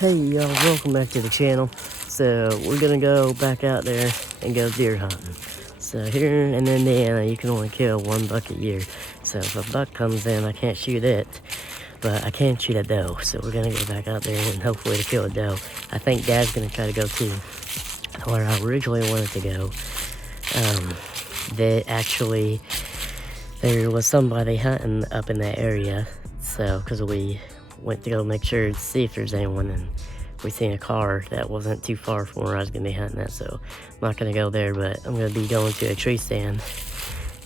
Hey y'all, welcome back to the channel. So we're gonna go back out there and go deer hunting. So here in Indiana, you can only kill one buck a year. So if a buck comes in, I can't shoot it, but I can shoot a doe. So we're gonna go back out there and hopefully to kill a doe. I think Dad's gonna try to go too. Where I originally wanted to go, there was somebody hunting up in that area. So, because we went to go make sure to see if there's anyone, and we seen a car that wasn't too far from where I was going to be hunting at, so I'm not going to go there, but I'm going to be going to a tree stand,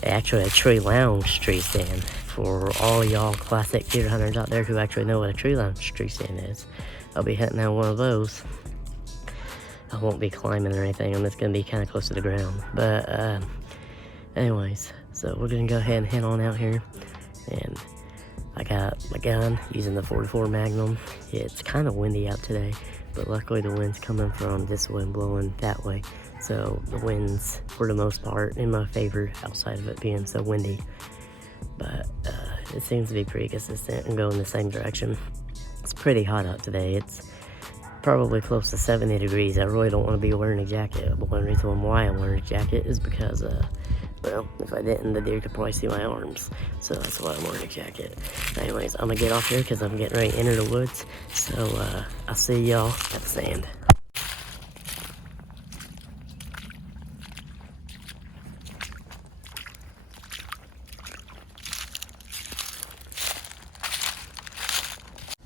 actually a tree lounge tree stand, for all y'all classic deer hunters out there who actually know what a tree lounge tree stand is. I'll be hunting out one of those. I won't be climbing or anything, I'm just going to be kind of close to the ground, but anyways, so we're going to go ahead and head on out here, and I got my gun using the 44 Magnum. It's kind of windy out today, but luckily the wind's coming from this way and blowing that way. So the wind's, for the most part, in my favor outside of it being so windy. But it seems to be pretty consistent and going the same direction. It's pretty hot out today. It's probably close to 70 degrees. I really don't want to be wearing a jacket. But one reason why I'm wearing a jacket is because well, if I didn't, the deer could probably see my arms. So that's why I'm wearing a jacket. Anyways, I'm gonna get off here because I'm getting ready to enter the woods. So I'll see y'all at the stand.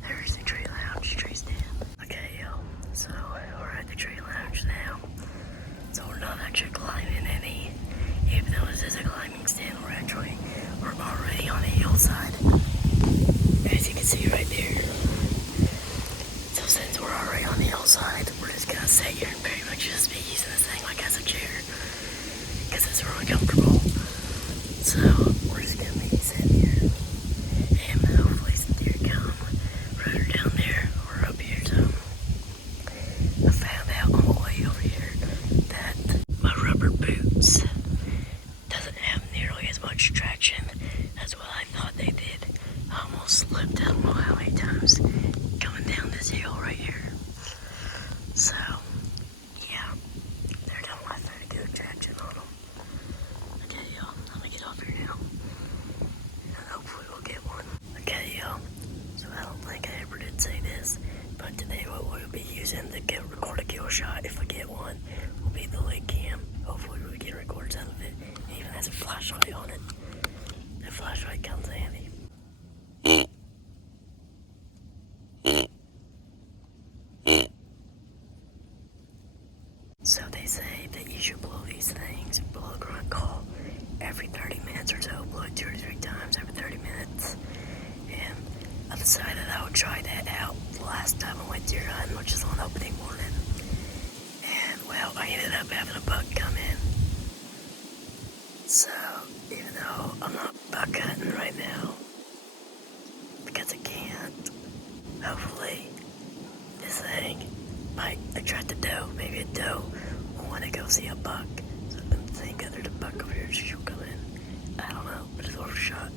There's the tree lounge, tree stand. Okay, yo. So we're at the tree lounge now. So we're not actually climbing any. Even though this is a climbing stand, we're already on a hillside. As you can see right there. So since we're already on the hillside, we're just gonna sit here and pretty much just be using this thing like as a chair. Because it's really comfortable. So we're just gonna be sitting here. And hopefully some deer come right down there or up here. So I found out on the way over here that my rubber boots doesn't have nearly as much traction as what I thought they did. I almost slipped, I don't know how many times, coming down this hill right here. So, yeah, they're definitely have very good traction on them. Okay, y'all, I'm gonna get off here now, and hopefully we'll get one. Okay, y'all, so I don't think I ever did say this, but today what we'll be using to record a kill shot, if I get one, will be the leg cam. Hopefully we can record some of it. It even has a flashlight on it. The flashlight comes handy. So they say that you should blow these things, blow a grunt call every 30 minutes or so. Blow it 2 or 3 times every 30 minutes. And I decided I would try that out the last time I went deer hunting, which is on opening morning. And well, I ended up having a buck come in. So, even though I'm not buck hunting right now, because I can't, hopefully this thing might attract a doe. Maybe a doe will want to go see a buck. So I think there's a buck over here, she'll come in. I don't know, but it's worth a shot.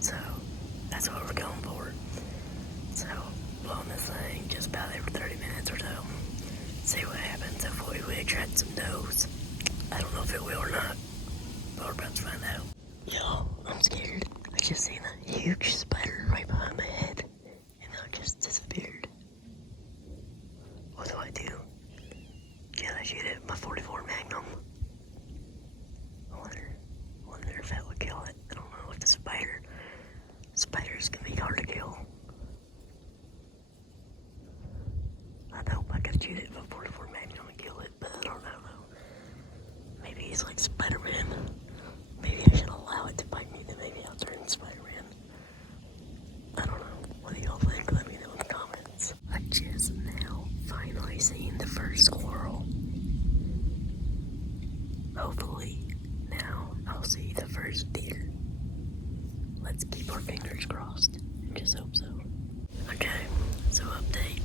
So that's what we're going for. So blowing this thing just about every 30 minutes or so. See what happens. Hopefully we attract some does. I don't know if it will or not, but we're about to find out. Y'all, I'm scared. I just seen a huge spider right behind my head, and now it just disappeared. What do I do? Can I shoot it with my 44 Magnum? I wonder if that would kill it. I don't know if the spider's gonna be hard to kill. I'd hope I could shoot it with a 44 Magnum and kill it, but I don't know though. Maybe he's like Spider-Man. Maybe I should allow it to bite me, then maybe I'll turn Spider-Man. I don't know. What do y'all think? Let me know in the comments. I just now finally seen the first squirrel. Hopefully now I'll see the first deer. Let's keep our fingers crossed and just hope so. Okay, so update.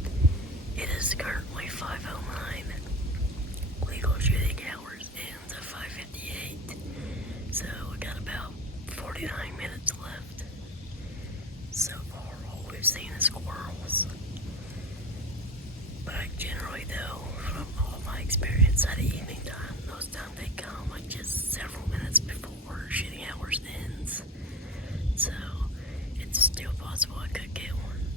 It is currently 5:09. Legal shooting hours ends at 5:58. So we got about 49 minutes left. So far all we've seen is squirrels. But generally though, from all my experience at evening time, most time they come like just several minutes before shitting hours ends. So it's still possible I could get one.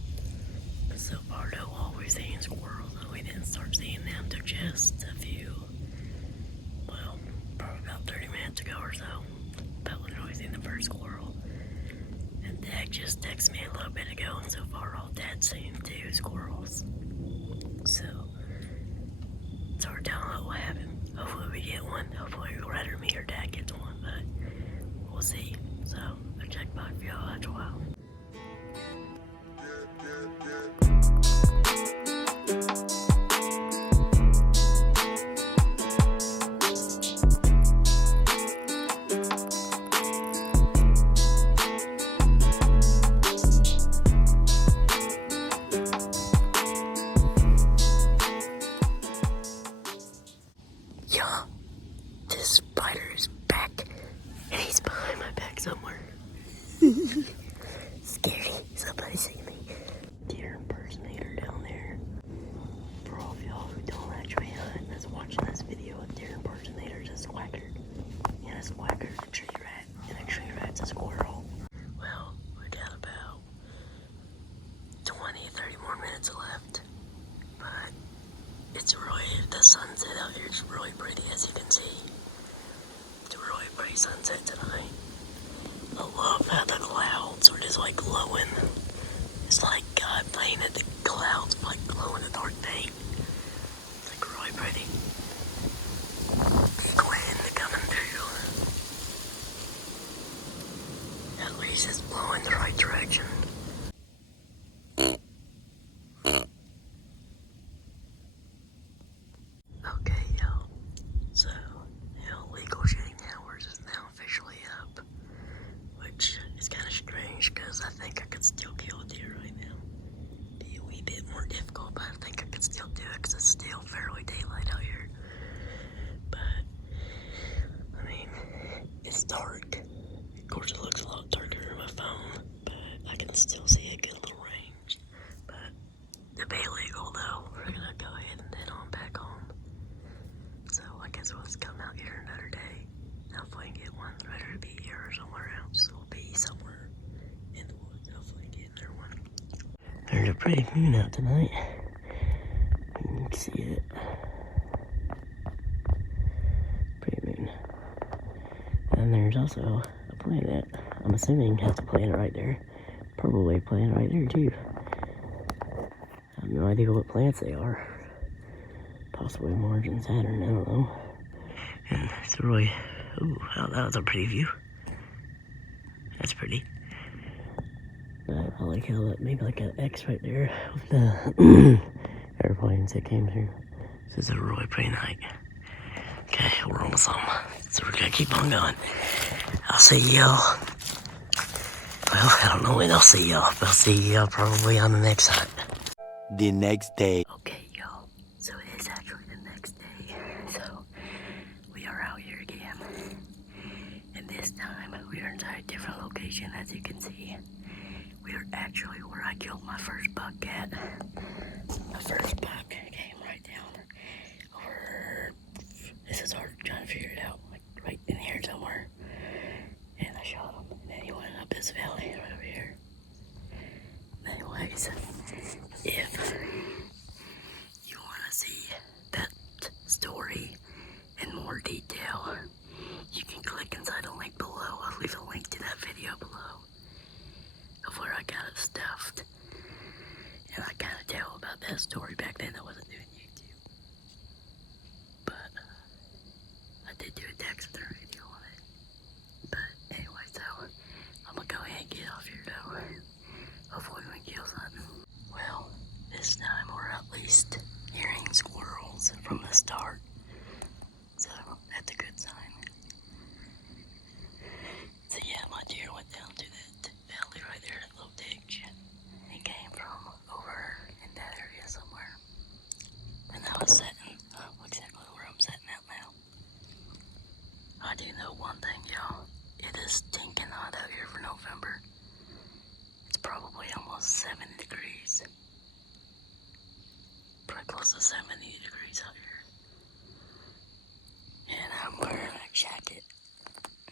But so far though, all we've seen squirrels, and we didn't start seeing them till just a few, well, probably about 30 minutes ago or so. About when we seen the first squirrel. And Dad just texted me a little bit ago, and so far all Dad's seen 2 squirrels. So it's hard to tell what will happen. Hopefully we get one. Hopefully either me or Dad gets one, but we'll see. So I'll check back for y'all after a while. Yeah, this spider is back, and he's behind my back somewhere. Scary. Somebody see me. Deer impersonator down there. For all of y'all who don't actually hunt that's watching this video, a deer impersonator is a squacker. And a squacker is a tree rat. And a tree rat's a squirrel. Well, we got about 30 more minutes left. But it's really, the sunset out here is really pretty, as you can see. It's a really pretty sunset tonight. I love how the clouds are just like glowing. It's like God painted the clouds like glow in the dark paint. It's like really pretty. Big wind coming through. At least it's blowing the right direction. Okay, y'all. So, legal shitting hours is now officially up. Which is kind of strange because I think I could still kill a deer right now. Be a wee bit more difficult, but I think I could still do it because it's still fairly daylight out here. But, I mean, it's dark. Of course, it looks a lot darker on my phone, but I can still see a good little range. But, to be legal though, we're gonna go ahead and head on back home. So, I guess we'll just come out here another day. Hopefully, I can get one. Whether it be here or somewhere else, it'll be somewhere in the woods. Hopefully, get another one. There's a pretty moon out tonight. You can see it. Pretty moon. And there's also a planet. I'm assuming that's a planet right there. Probably a planet right there too. I have no idea what planets they are. Possibly Mars and Saturn, I don't know. And it's really, ooh, wow, that was a pretty view. That's pretty. I like how that made like an X right there with the airplanes that came through. This is a really pretty night. Okay, we're almost home, so we're gonna keep on going. I'll see y'all. Well, I don't know when I'll see y'all, but I'll see y'all probably on the next hunt. The next day. Okay, y'all. So it is actually the next day. So we are out here again. And this time we are inside a different location, as you can see. We are actually where I killed my first buck at. My first buck came right down over. This is hard trying to figure it out. Like right in here somewhere. And I shot him. And then he went up this valley right over here. Anyways, if you want to see that story in more detail, you can click inside the link below. I'll leave a link to that video below of where I got it stuffed. And I kind of tell about that story back then. I wasn't doing YouTube. But I did do a taxidermy video on it. But anyway, so I'm going to go ahead and get off here though. Hopefully we can kill something. Well, this time we're at least hearing squirrels from the start. So that's a good sign. So yeah, my deer went down to that valley right there, that little ditch. He came from over in that area somewhere. And I was sitting exactly where I'm sitting at now. I do know one thing, y'all. It is stinking hot out here for November. It's probably almost 7 degrees. Probably close to 70 degrees out here. And I'm wearing a jacket.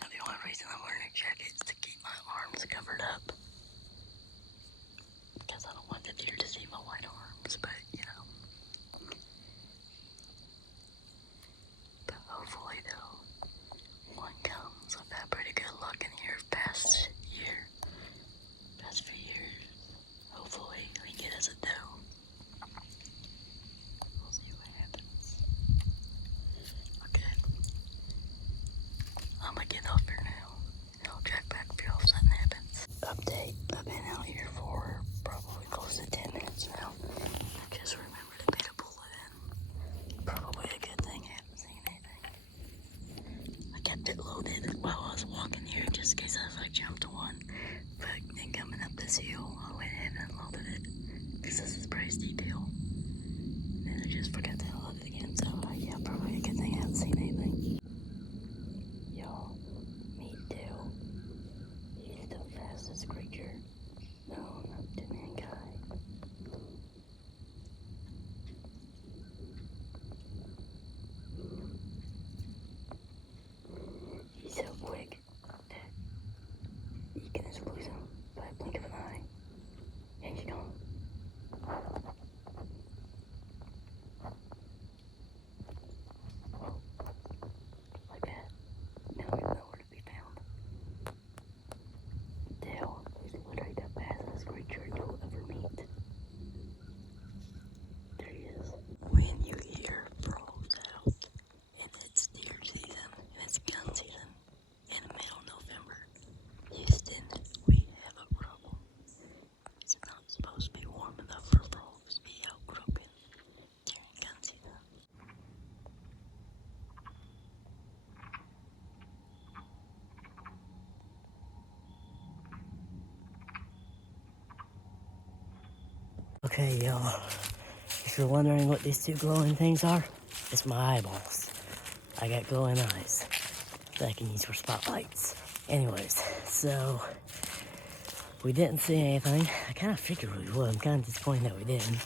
Now the only reason I'm wearing a jacket is to keep my arms covered up. Because I don't want the deer to see my white arms, but you know. But hopefully though, one comes. I've had pretty good luck in here past few years. Hopefully we get us a doe. We'll see what happens. Okay. I'm gonna get off here now. And I'll check back if something happens. Update. I've been out here for probably close to 10 minutes now. I just remembered to put a bullet in. Probably a good thing I haven't seen anything. I kept it loaded while I was walking here just in case I jumped one. But then coming up this hill, I went ahead and unloaded it. Because this is pretty steep hill. And I just forgot to unload it again. So yeah, probably a good thing I haven't seen anything. Y'all, me too. He's the fastest creature known to mankind. He's so quick that you can just lose him by a blink of an eye. And he's gone. Like that. Now he's nowhere to be found. Dale is literally the fastest creature you'll ever meet. There he is. When you hear frogs out, and it's deer season, and it's gun season, in the middle of November, Houston, we have a problem. It's not supposed to be warm enough for frogs to be out croaking during gun season. Okay, y'all. If you're wondering what these two glowing things are, it's my eyeballs. I got glowing eyes that I can use for spotlights. Anyways, so we didn't see anything. I kind of figured we would. I'm kind of disappointed that we didn't,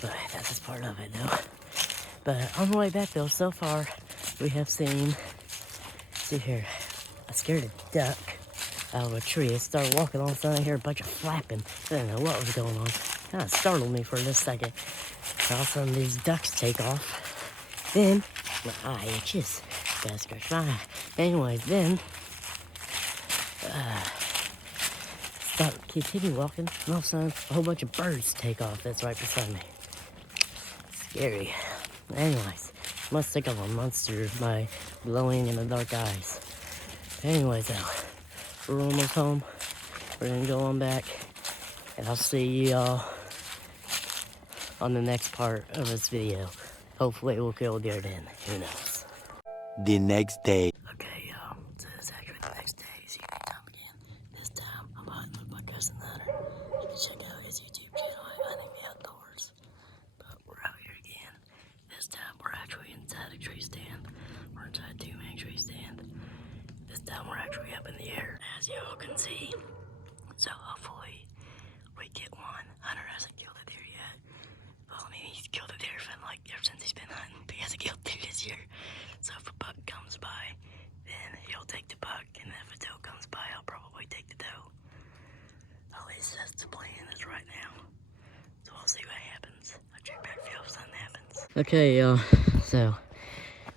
but that's just part of it, though. But on the way back, though, so far we have seen. See here, I scared a duck out of a tree. It started walking all of a sudden. I hear a bunch of flapping. I didn't know what was going on. Kind of startled me for just a second. All of a sudden, these ducks take off. Then my eye itches. Gotta scratch my eye. Anyways, then continue walking, and all of a sudden, a whole bunch of birds take off. That's right beside me. Scary. Anyways, must think of a monster by glowing in the dark eyes. Anyways, though, we're almost home. We're gonna go on back, and I'll see y'all on the next part of this video. Hopefully, we'll kill a deer then. Who knows? The next day. Okay, y'all. So it's actually the next day. It's evening time again. This time, I'm hunting with my cousin Hunter. You can check out his YouTube channel at Hunting the Outdoors. But we're out here again. This time, we're actually inside a tree stand. We're inside a 2-man tree stand. This time, we're actually up in the air, as y'all can see. So hopefully, we get one. Hunter hasn't killed a deer yet. Well, I mean, he's killed a deer ever since he's been hunting, but he hasn't killed deer this year. So if a buck comes by, then he'll take the buck, and if a doe comes by, I'll probably take the doe. At least that's the plan is right now. So we'll see what happens. I'll check back if something happens. Okay, y'all. So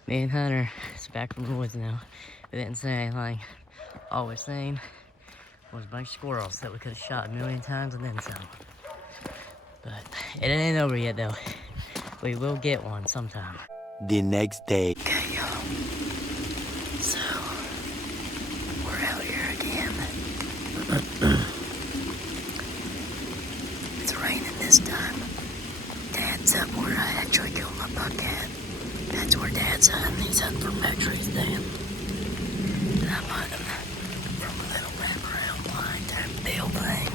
me and Hunter is back from the woods now. We didn't say anything. All we're saying was a bunch of squirrels that we could have shot a million times and then some. But it ain't over yet, though. We will get one sometime. The next day. Okay, y'all. So, we're out here again. It's raining this time. Dad's up where I actually killed my buck at. That's where Dad's hunting. He's hunting from that tree stand. And I'm hunting from a little wraparound blind type deal thing.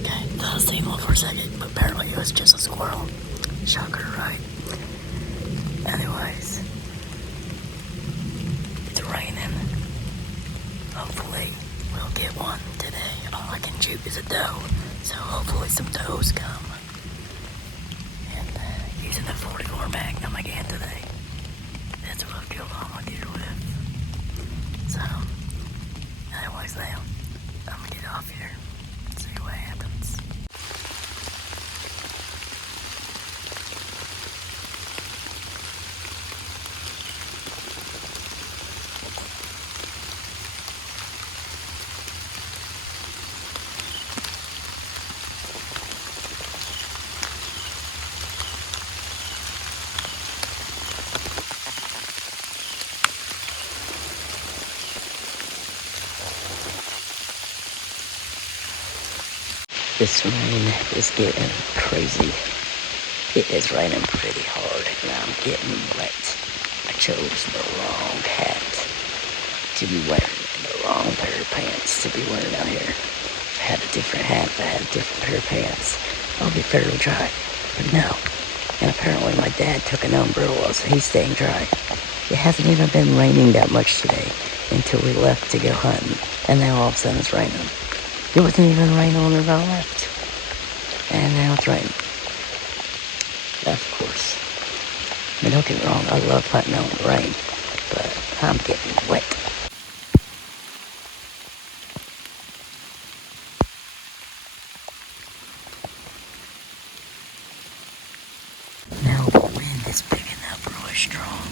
Okay, thought I was seeing one for a second, but apparently it was just a squirrel. Shocker, right? Anyways, it's raining. Hopefully, we'll get one today. All I can shoot is a doe, so hopefully some does come. This rain is getting crazy. It is raining pretty hard and I'm getting wet. I chose the wrong hat to be wearing and the wrong pair of pants to be wearing out here. If I had a different hat, if I had a different pair of pants, I'll be fairly dry. But no. And apparently my dad took an umbrella, so he's staying dry. It hasn't even been raining that much today until we left to go hunting. And now all of a sudden it's raining. It wasn't even raining when I left. And now it's raining. Of course. I mean, don't get me wrong, I love hunting out in the rain. But I'm getting wet. Now the wind is picking up really strong.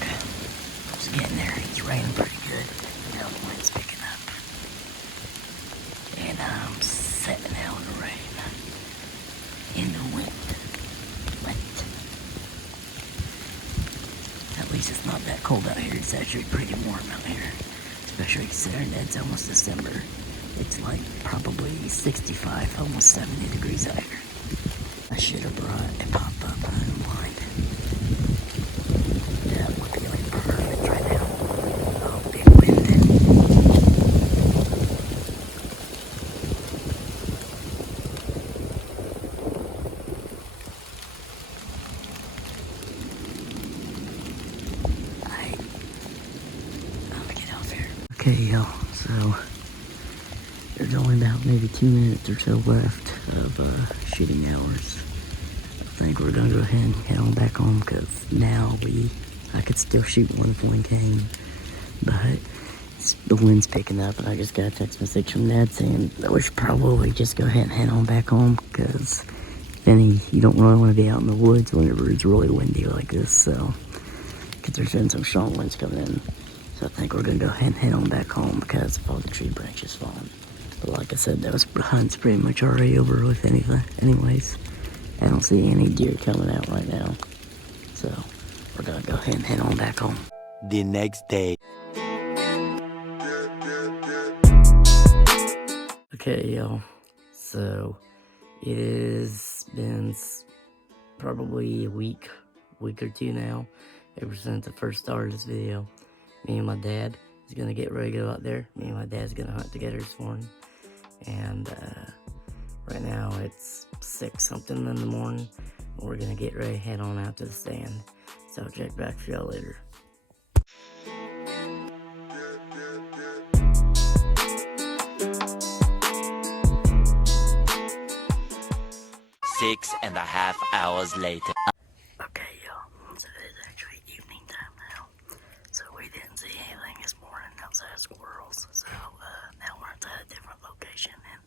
It's getting there. It's raining pretty good. Now the wind's picking up. And I'm sitting out in the rain. In the wind. Wet. At least it's not that cold out here. It's actually pretty warm out here. Especially considering that it's almost December. It's like probably 65, almost 70 degrees out here. I should have brought a pop-up hunting blind. That would be like perfect right now. Oh, big wind. I'm gonna get out there. Okay, y'all, so there's only about maybe 2 minutes or so left of shooting hours. I think we're gonna go ahead and head on back home because now I could still shoot one point game, but the wind's picking up and I just got a text message from Dad saying that we should probably just go ahead and head on back home because then you don't really want to be out in the woods whenever it's really windy like this, so because there's been some strong winds coming in. So I think we're gonna go ahead and head on back home because of all the tree branches falling. But like I said, that hunt's pretty much already over with anyways. I don't see any deer coming out right now. So we're gonna go ahead and head on back home. The next day. Okay, y'all. So it has been probably a week or two now, ever since I first started this video. Me and my dad is gonna get ready to go out there. Me and my dad's gonna hunt together this morning. And right now it's 6 something in the morning. We're gonna get ready to head on out to the stand. So I'll check back for y'all later. 6.5 hours later. Okay, y'all. So it is actually evening time now. So we didn't see anything this morning outside squirrels. So now we're at a different location and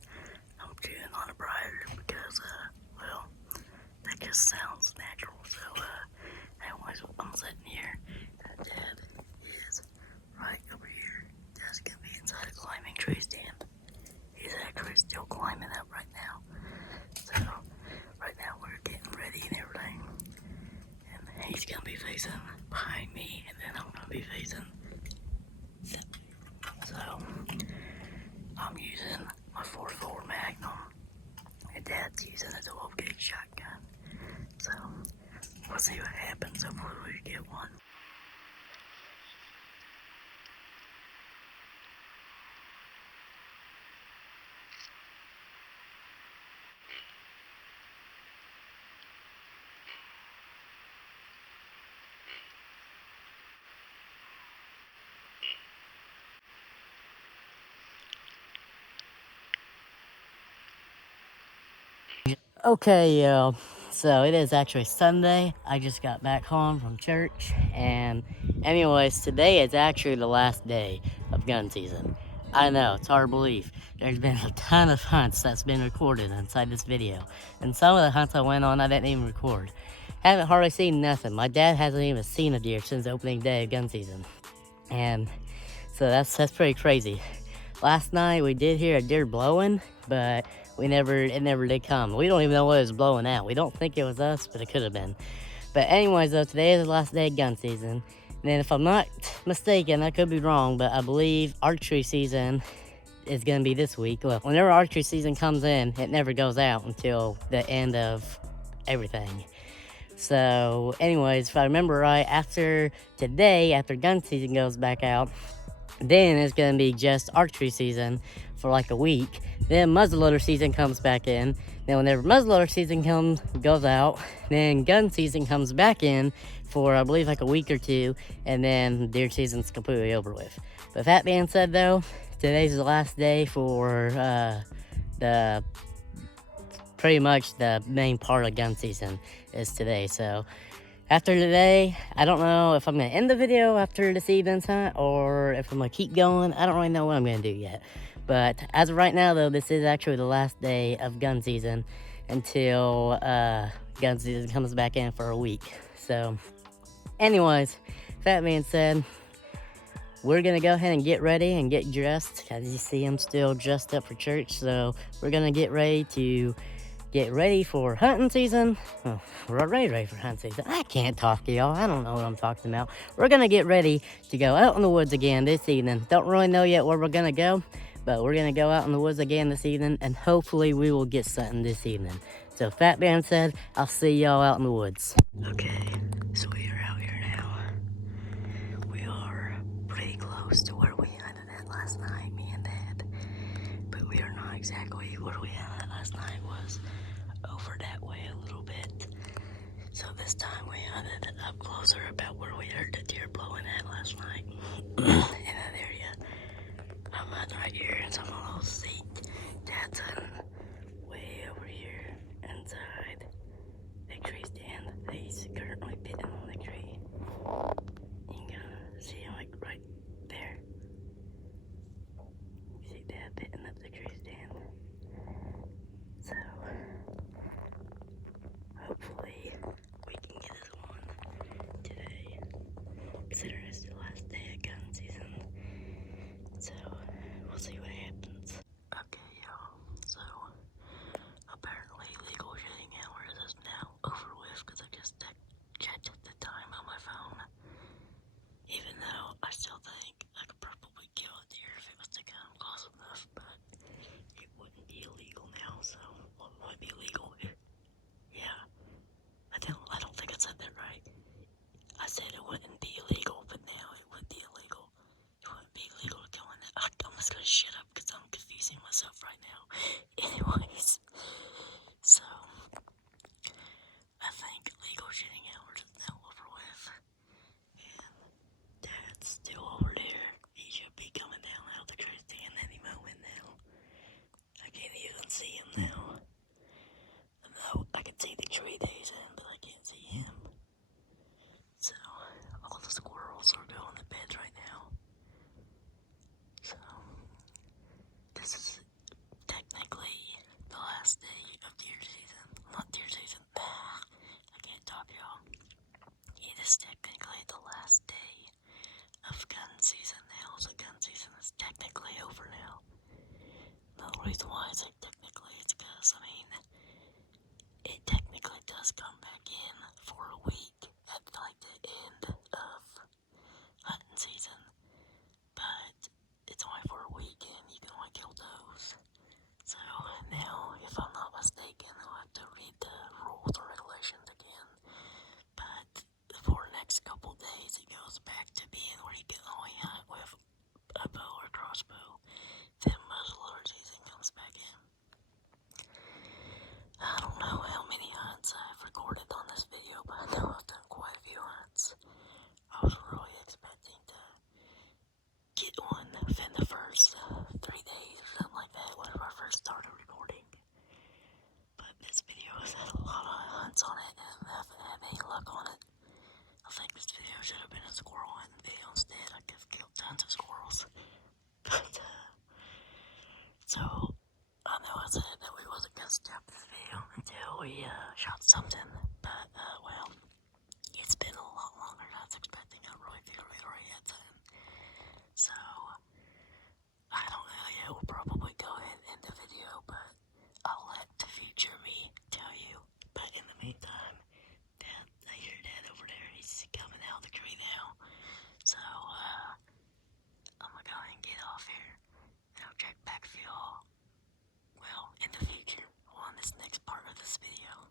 I'm chewing on a briar because, well, that just sounds natural. So, anyways, I'm sitting here. Dad is right over here. Dad's gonna be inside a climbing tree stand. He's actually still climbing up right now. So, right now we're getting ready and everything. And he's gonna be facing behind me, and then I'm gonna be facing that way. So, I'm using my 44 Magnum, and Dad's using a 12 gauge shotgun. So, we'll see what happens. Hopefully we get one. Okay, so it is actually Sunday. I just got back home from church, and anyways, today is actually the last day of gun season. I know, it's hard to believe. There's been a ton of hunts that's been recorded inside this video, and some of the hunts I went on I didn't even record. Haven't hardly seen nothing. My dad hasn't even seen a deer since opening day of gun season, and so that's pretty crazy. Last night we did hear a deer blowing, but it never did come. We don't even know what it was blowing out. We don't think it was us, but it could have been. But anyways, though, today is the last day of gun season. And then if I'm not mistaken, I could be wrong, but I believe archery season is going to be this week. Well, whenever archery season comes in, it never goes out until the end of everything. So, anyways, if I remember right, after today, after gun season goes back out, then it's going to be just archery season for like a week. Then muzzleloader season comes back in. Then whenever muzzleloader season goes out, then gun season comes back in for I believe like a week or two, and then deer season's completely over with. But that being said though, today's the last day for the pretty much the main part of gun season is today. So after today, I don't know if I'm going to end the video after this evening's hunt or if I'm going to keep going. I don't really know what I'm going to do yet. But as of right now, though, this is actually the last day of gun season until gun season comes back in for a week. So, anyways, that being said, we're going to go ahead and get ready and get dressed. As you see, I'm still dressed up for church. So, we're going to get ready for hunting season. Oh, we're already ready for hunting season. I can't talk to y'all. I don't know what I'm talking about. We're going to get ready to go out in the woods again this evening. Don't really know yet where we're going to go, but we're going to go out in the woods again this evening, and hopefully we will get something this evening. So with that being said, I'll see y'all out in the woods. Okay, so we are out here now. We are pretty close to where we hunted at last night, me and Dad. But we are not exactly where we hunted last night. Was over that way a little bit. So this time we hunted up closer about where we heard the deer blowing at last night. In that area. I'm hunting right here in some little seat. Dad's hunting way over here inside the tree stand. He's currently pitting on the tree. You can see him like right there. You see Dad pitting up the tree stand. So hopefully we can get this one today, considering it's the last day of gun season. So we'll see what happens. Okay, y'all. So apparently legal shooting hours is now over with because I just checked the time on my phone. Even though I still think I could probably kill a deer if it was to come close enough, but it wouldn't be illegal now. So what would be legal? Yeah. I don't think I said that right. I said it wouldn't be illegal, but now it would be illegal. It wouldn't be illegal to kill an I'm just gonna shut up because I'm confusing myself right now. Anyways, so I think legal shooting hours is now over with. And Dad's still over there. He should be coming down out the tree stand any moment now. I can't even see him now. No, I can see the tree that he's in, but I can't see him. So, all the squirrels are going to bed right now. So, this is technically the last day of deer season. Not deer season. I can't talk, y'all. It is technically the last day of gun season now. So, gun season is technically over now. The reason why I say technically is because, it technically does come back in for a week at like the end of hunting season, but it's only for a week and you can only kill does. So now, if I'm not mistaken, I'll have to read the rules or regulations again, but for the next couple days it goes back to being where you can only hunt with a bow or crossbow. Then muzzleloader season comes back in. I don't know how many hunts I've recorded on this video, but I know I've done quite a few hunts. I was really expecting to get one within the first 3 days or something like that whenever I first started recording. But this video has had a lot of hunts on it and I haven't had any luck on it. I think this video should have been a squirrel hunting video instead. I could have killed tons of squirrels. But, so, I know I said that we wasn't gonna stop this video until we shot something, but well, it's been a lot longer than I was expecting. I really feel we already had something. So I don't know yet. We'll probably go ahead and end the video, but I'll let the future me tell you. But in the meantime, I hear Dad over there. He's coming out of the tree now. So I'm gonna go ahead and get off here, and I'll check back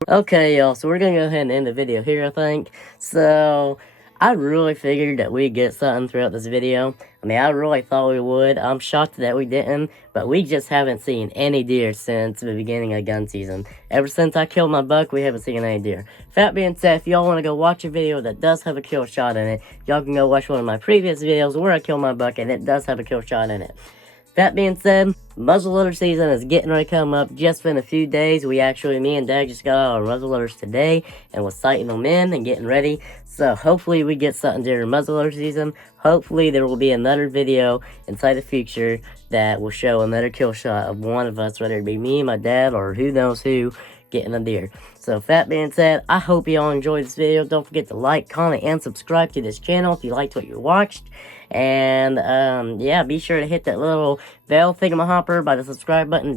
Okay, y'all, so we're gonna go ahead and end the video here, I think. So, I really figured that we'd get something throughout this video. I mean, I really thought we would. I'm shocked that we didn't, but we just haven't seen any deer since the beginning of gun season. Ever since I killed my buck, we haven't seen any deer. That being said, if y'all want to go watch a video that does have a kill shot in it, y'all can go watch one of my previous videos where I killed my buck and it does have a kill shot in it. That being said, muzzleloader season is getting ready to come up just in a few days. Me and Dad just got all our muzzleloaders today and was sighting them in and getting ready. So hopefully we get something during muzzleloader season. Hopefully there will be another video inside the future that will show another kill shot of one of us, whether it be me, my dad, or who knows who, getting a deer. So that being said, I hope y'all enjoyed this video. Don't forget to like, comment, and subscribe to this channel if you liked what you watched. And yeah, be sure to hit that little bell thingamahopper by the subscribe button to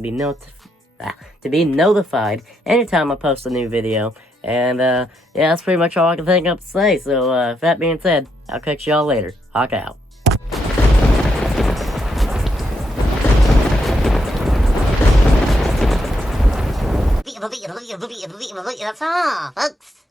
be notified anytime I post a new video. And yeah, that's pretty much all I can think of to say. So that being said, I'll catch y'all later. Hawk out. That's all, folks.